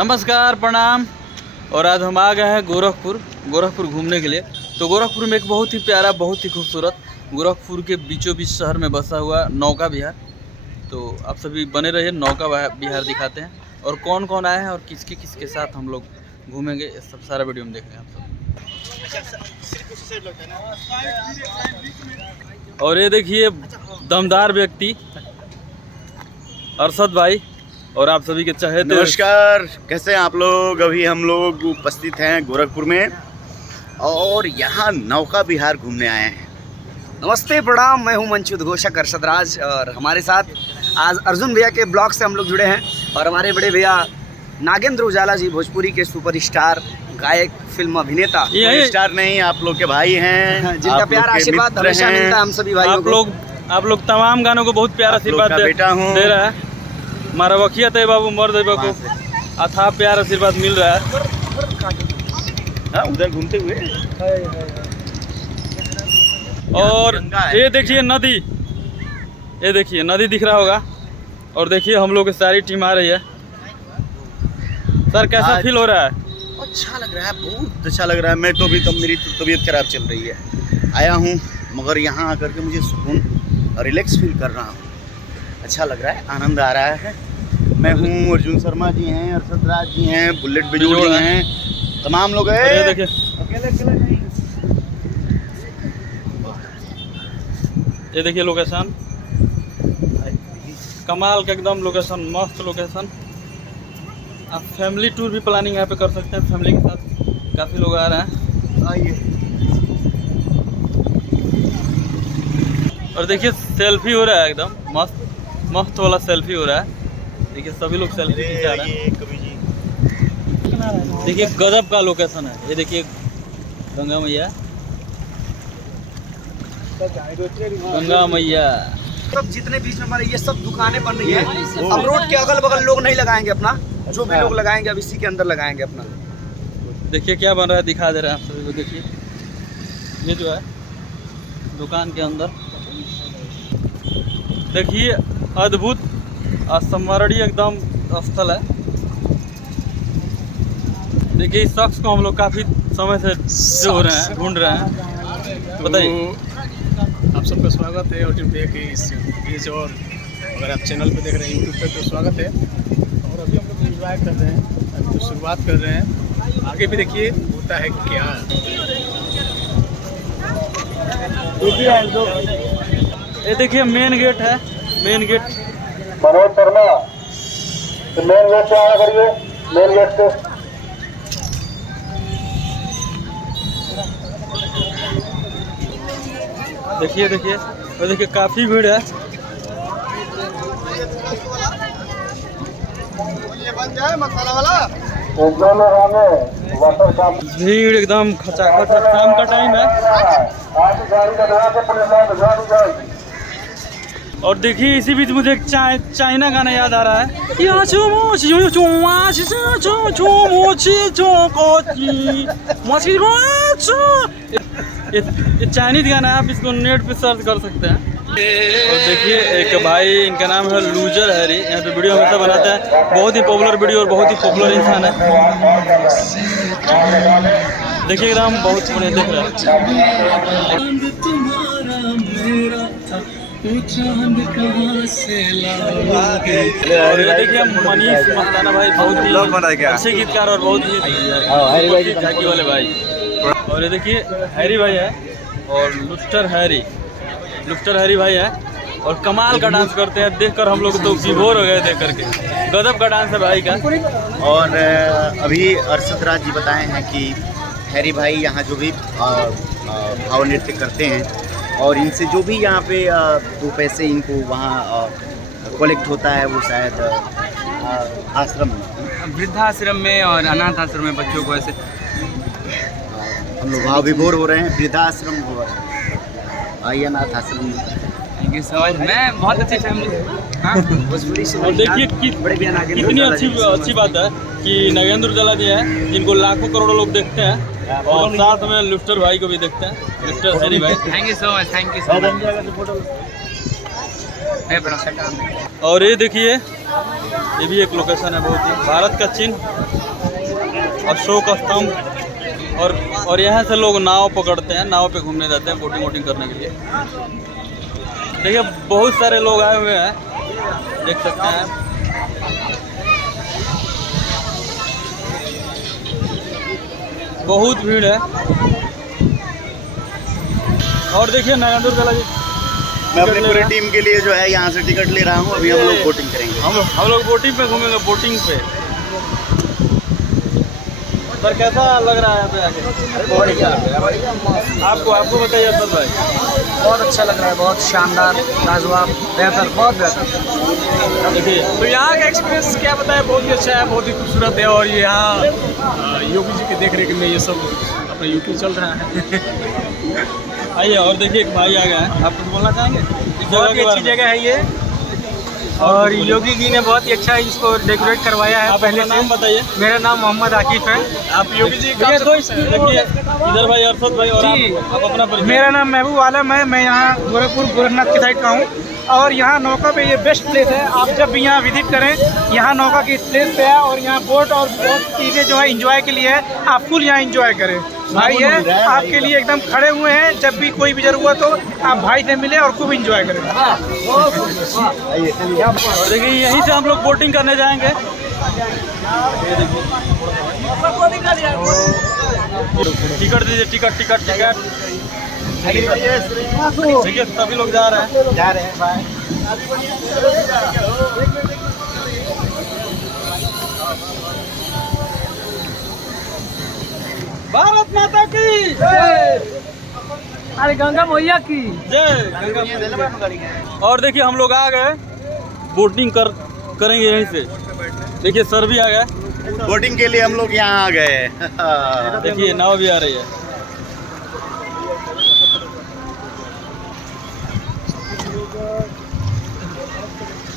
नमस्कार, प्रणाम। और आज हम आ गए हैं गोरखपुर घूमने के लिए। तो गोरखपुर में एक बहुत ही प्यारा, बहुत ही खूबसूरत गोरखपुर के बीचों बीच शहर में बसा हुआ नौका विहार। तो आप सभी बने रहिए, नौका विहार दिखाते हैं और कौन कौन आए हैं और किसके साथ हम लोग घूमेंगे, ये सब सारा वीडियो में देखेंगे आप सब। और ये देखिए दमदार व्यक्ति अरशद भाई और आप सभी के चाहे। नमस्कार, कैसे हैं आप लोग। अभी हम लोग उपस्थित हैं गोरखपुर में और यहाँ नौका विहार घूमने आए हैं। नमस्ते, प्रणाम। मैं हूं मंचू घोषक अरशद राज और हमारे साथ आज अर्जुन भैया के ब्लॉग से हम लोग जुड़े हैं और हमारे बड़े भैया नागेंद्र उजाला जी, भोजपुरी के सुपरस्टार गायक, फिल्म अभिनेता। स्टार नहीं, आप लोग के भाई हैं, जिनका प्यार आशीर्वाद हमेशा मिलता है हम सभी भाइयों को। आप लोग तमाम गानों को बहुत प्यार आशीर्वाद दे रहा है। हमारा वकियत है बाबू, मर्द है बाबू, अथाह प्यार आशीर्वाद मिल रहा है। उधर घूमते हुए और ये देखिए नदी, ये देखिए नदी दिख रहा होगा। और देखिए हम लोग की सारी टीम आ रही है। सर कैसा फील हो रहा है? अच्छा लग रहा है, बहुत अच्छा लग रहा है। मैं तो अभी तो मेरी तबीयत खराब चल रही है, आया हूँ मगर यहाँ आकर के मुझे सुकून, रिलैक्स फील कर रहा हूँ। अच्छा लग रहा है, आनंद आ रहा है। मैं हूँ, अर्जुन शर्मा जी हैं, अरशद राज जी हैं, बुलेट बिजोड़ जी हैं, तमाम लोग हैं। देखिए ये देखिए लोकेशन, कमाल का एकदम लोकेशन, मस्त लोकेशन। आप फैमिली टूर भी प्लानिंग यहाँ पे कर सकते हैं फैमिली के साथ। काफ़ी लोग आ रहे हैं, आइए। और देखिए सेल्फी हो रहा है, एकदम मस्त मस्त वाला सेल्फी हो रहा है। देखिए सभी लोग सेल्फी खिंचा रहे हैं। देखिए गजब का लोकेशन है। ये देखिए गंगा मैया, गंगा मैया। सब जितने बीच में हमारे ये सब दुकानें बन रही है। अब रोड के अगल बगल लोग नहीं लगाएंगे अपना, जो भी लोग लगाएंगे अब इसी के अंदर लगाएंगे अपना। देखिए क्या बन रहा है, दिखा दे रहे हैं आप सभी को। देखिए ये जो है दुकान के अंदर, देखिए अद्भुत स्मरणीय एकदम स्थल है। देखिए इस शख्स को हम लोग काफ़ी समय से जो रहे हैं, ढूंढ रहे हैं। बताइए। आप सबका स्वागत है और के इस पेज, और अगर आप चैनल पे देख रहे हैं यूट्यूब पे तो स्वागत है। और अभी हम लोग एंजॉय कर रहे हैं, अभी तो शुरुआत कर रहे हैं, आगे भी देखिए होता है क्या। ये देखिए मेन गेट है, मेन गेट। मनोज शर्मा, तो मेन गेट से आया करिए, मेन गेट से। देखिए देखिए और देखिए काफ़ी भीड़ है। भीड़ एकदम खचाखच है, शाम का टाइम है। और देखिए इसी बीच मुझे एक चाइना गाना याद आ रहा है। ये चाइनीज गाना है, आप इसको नेट पे सर्च कर सकते हैं। और देखिए एक भाई, इनका नाम है लूजर हैरी, यहाँ पे वीडियो हमेशा बनाता है। बहुत ही पॉपुलर वीडियो और बहुत ही पॉपुलर इंसान है। देखिए एकदम बहुत बढ़िया दिख रहा है। और देखिए मनीष मस्ताना भाई, बहुत ही अच्छे गीतकार और बहुत ही झांकी वाले भाई। और ये देखिए हैरी भाई है और लुस्टर हैरी भाई है और कमाल का डांस करते हैं। देखकर हम लोग तो विभोर हो गए देख करके। गजब का डांस है भाई का। और अभी अरशद राज जी बताए हैं कि हैरी भाई यहाँ जो भी भाव नृत्य करते हैं और इनसे जो भी यहाँ पे 2 पैसे इनको वहाँ कलेक्ट होता है, वो शायद आश्रम, वृद्धाश्रम में और अनाथ आश्रम में बच्चों को ऐसे हम लोग भाव विभोर हो रहे हैं। वृद्धाश्रम हो रहा है, आइए अनाथ आश्रम में। Thank you so much. मैं बहुत अच्छी फैमिली। और देखिए कितनी अच्छी बात है कि नागेंद्र उजाला जी हैं, जिनको लाखों करोड़ों लोग देखते हैं, और साथ में लुस्टर भाई को भी देखते हैं, लुस्टर हैरी भाई। Thank you so much, thank you so much. और ये देखिए ये भी एक लोकेशन है, बहुत ही भारत का चिन्ह अशोक स्तंभ और यहाँ से लोग नाव पकड़ते हैं, नाव पे घूमने जाते हैं, बोटिंग वोटिंग करने के लिए। देखिए बहुत सारे लोग आए हुए हैं, देख सकते हैं। बहुत भीड़ है। और देखिए नागेंद्र जाला जी, मैं अपनी पूरी टीम के लिए जो है यहाँ से टिकट ले रहा हूँ। अभी हम लोग बोटिंग करेंगे। हम लोग बोटिंग पे घूमेंगे, बोटिंग पे। सर कैसा लग रहा है यहाँ पे आके? आपको बताइए सर भाई। बहुत अच्छा लग रहा है, बहुत शानदार, लाजवाब, बेहतर, बहुत बेहतर। देखिए तो यहाँ का एक्सपीरियंस क्या बताया, बहुत ही अच्छा है, बहुत ही खूबसूरत है। और ये यहाँ योगी जी की देख रेख में ये सब अपना यूट्यूब चल रहा है। आइए। और देखिए एक भाई आ गया है, आप कुछ बोलना चाहेंगे? बहुत ही अच्छी जगह है ये, और योगी जी ने बहुत ही अच्छा इसको डेकोरेट करवाया है। आप पहले नाम बताइए। मेरा नाम मोहम्मद आकिफ है। आप योगी जी का देखिए इधर भाई अरशद भाई, और आप अपना परिचय। मेरा नाम महबूब आलम है। मैं यहाँ गोरखपुर गोरखनाथ की साइड का हूँ, और यहाँ नौका पे ये बेस्ट प्लेस है। आप जब भी यहाँ विजिट करें, यहाँ नौका की इस प्लेस पे है, और यहाँ बोट और बहुत चीज़ें जो है इंजॉय के लिए है। आप फुल यहाँ इंजॉय करें। भाई है आपके लिए एकदम खड़े हुए हैं, जब भी कोई भी जरूरत हो आप भाई से मिले और खूब इंजॉय करें। और देखिए यहीं से हम लोग बोटिंग करने जाएंगे। टिकट दीजिए, टिकट। देखिए सभी लोग जा रहे हैं भाई। भारत माता की जय। अरे गंगा मैया की जय। और देखिए हम लोग आ गए, बोटिंग करेंगे यहीं से। देखिए सर भी आ गए, बोटिंग के लिए हम लोग यहाँ आ गए। देखिए नाव भी आ रही है।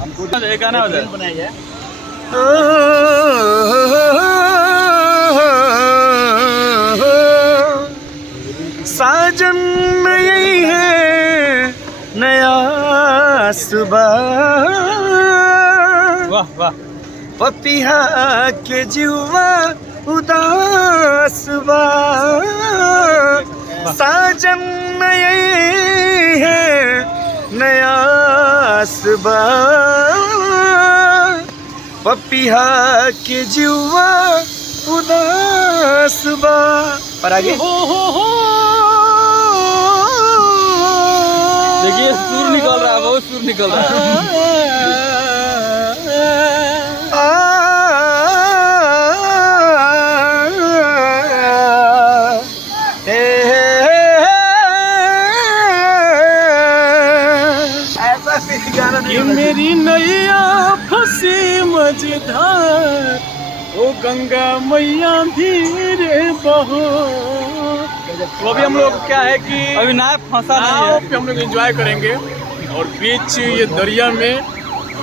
हमको एक गाना हो जाए। साजन यही है नया सुबह, वाह वाह। पपिहा के जुआ उदास बा। साजन यही है नया सुबह, पपिहा के जुआ उदास बा। पर आगे देखिए सुर निकल रहा है, बहुत सुर निकल रहा है। ये मेरी नैया फंसी मझधार, ओ गंगा मैया धीरे बहो। तो अभी हम लोग क्या है कि अभी नाव फंसा नहीं नाव है। पे हम लोग एंजॉय करेंगे, और बीच ये दरिया में हम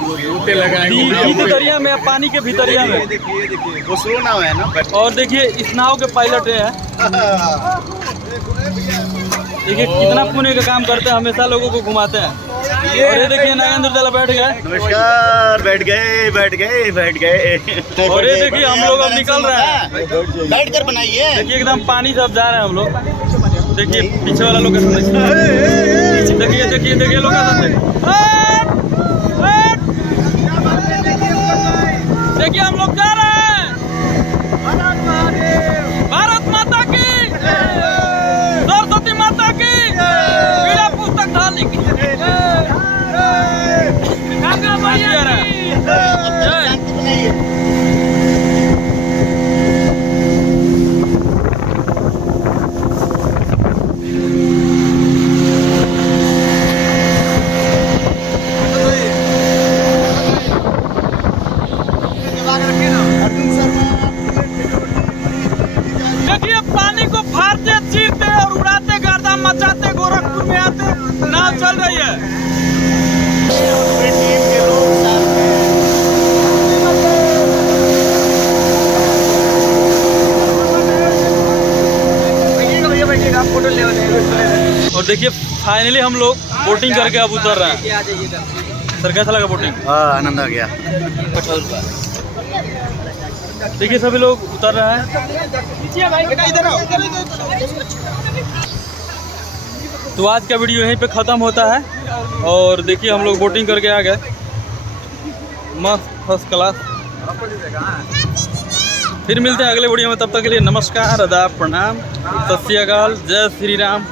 लोग बूटे लगाएंगे। बीच दरिया में, पानी के भीतरिया में। देखिए वो स्लो नाव है ना। और देखिए इस नाव के पायलट है। देखिए कितना पुण्य का काम करते हैं, हमेशा लोगों को घुमाते हैं। और ये देखिए नागेंद्र जाला बैठ गए। नमस्कार। बैठ गए। और ये देखिए हम लोग अब निकल रहे हैं। बैठ कर बनाइए। देखिए एकदम पानी सब जा रहे हैं हम लोग। देखिए पीछे वाला लोकेशन देखिए लोकेशन देखिए हम लोग जा रहे हैं। भारत माता की, सरस्वती माता की, वीरा पुस्तक धानी की, गंगा मैया की जय। देखिए पानी को फाड़ते, चीरते और उड़ाते, गर्दा मचाते गोरखपुर में आते नाव चल रही है। और देखिए फाइनली हम लोग बोटिंग करके अब उतर रहे हैं। सर कैसा लगा बोटिंग? आनंद आ गया। देखिए सभी लोग उतर रहे हैं। तो आज का वीडियो यहीं पे ख़त्म होता है। और देखिए हम लोग बोटिंग करके आ गए, मस्त फर्स्ट क्लास। फिर मिलते हैं अगले वीडियो में, तब तक के लिए नमस्कार, आदाब, प्रणाम, सत श्री अकाल, जय श्री राम।